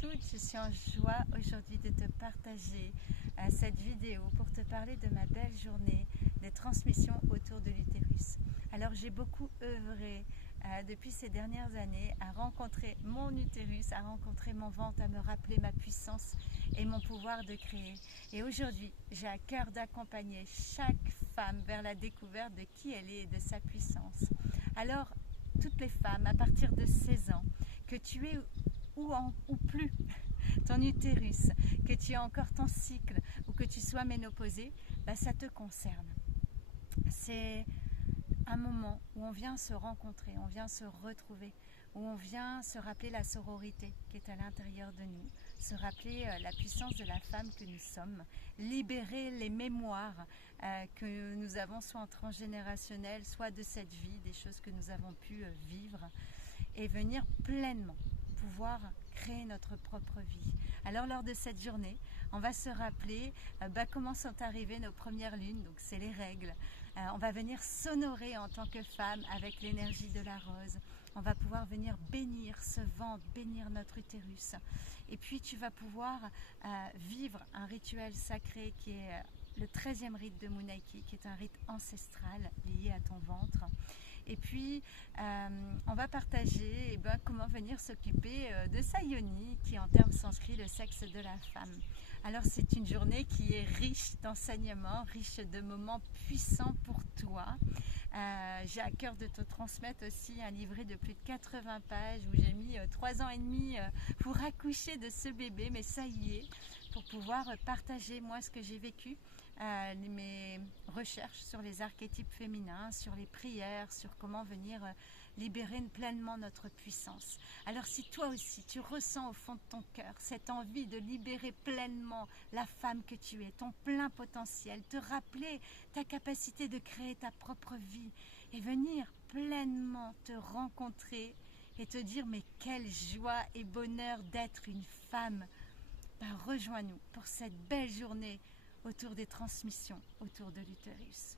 toutes, je suis en joie aujourd'hui de te partager cette vidéo pour te parler de ma belle journée des transmissions autour de l'utérus. Alors j'ai beaucoup œuvré depuis ces dernières années à rencontrer mon utérus, à rencontrer mon ventre, à me rappeler ma puissance et mon pouvoir de créer. Et aujourd'hui, j'ai à cœur d'accompagner chaque femme vers la découverte de qui elle est et de sa puissance. Alors, toutes les femmes à partir de 16 ans, que tu aies ou plus ton utérus, que tu aies encore ton cycle ou que tu sois ménopausée, ça te concerne. C'est un moment où on vient se rencontrer, on vient se retrouver, où on vient se rappeler la sororité qui est à l'intérieur de nous, se rappeler la puissance de la femme que nous sommes, libérer les mémoires que nous avons soit en transgénérationnel, soit de cette vie, des choses que nous avons pu vivre, et venir pleinement pouvoir créer notre propre vie. Alors lors de cette journée, on va se rappeler comment sont arrivées nos premières lunes, donc c'est les règles. On va venir s'honorer en tant que femme avec l'énergie de la rose. On va pouvoir venir bénir ce ventre, bénir notre utérus. Et puis tu vas pouvoir vivre un rituel sacré qui est le 13e rite de Munaiki, qui est un rite ancestral lié à ton ventre. Et puis, on va partager comment venir s'occuper de sa yoni, qui en termes sanskrits, le sexe de la femme. Alors, c'est une journée qui est riche d'enseignements, riche de moments puissants pour toi. J'ai à cœur de te transmettre aussi un livret de plus de 80 pages où j'ai mis 3 ans et demi pour accoucher de ce bébé, mais ça y est, pour pouvoir partager moi ce que j'ai vécu, mes recherches sur les archétypes féminins, sur les prières, sur comment venir libérer pleinement notre puissance. Alors si toi aussi tu ressens au fond de ton cœur cette envie de libérer pleinement la femme que tu es, ton plein potentiel, te rappeler ta capacité de créer ta propre vie et venir pleinement te rencontrer et te dire mais quelle joie et bonheur d'être une femme, rejoins-nous pour cette belle journée autour des transmissions, autour de l'utérus.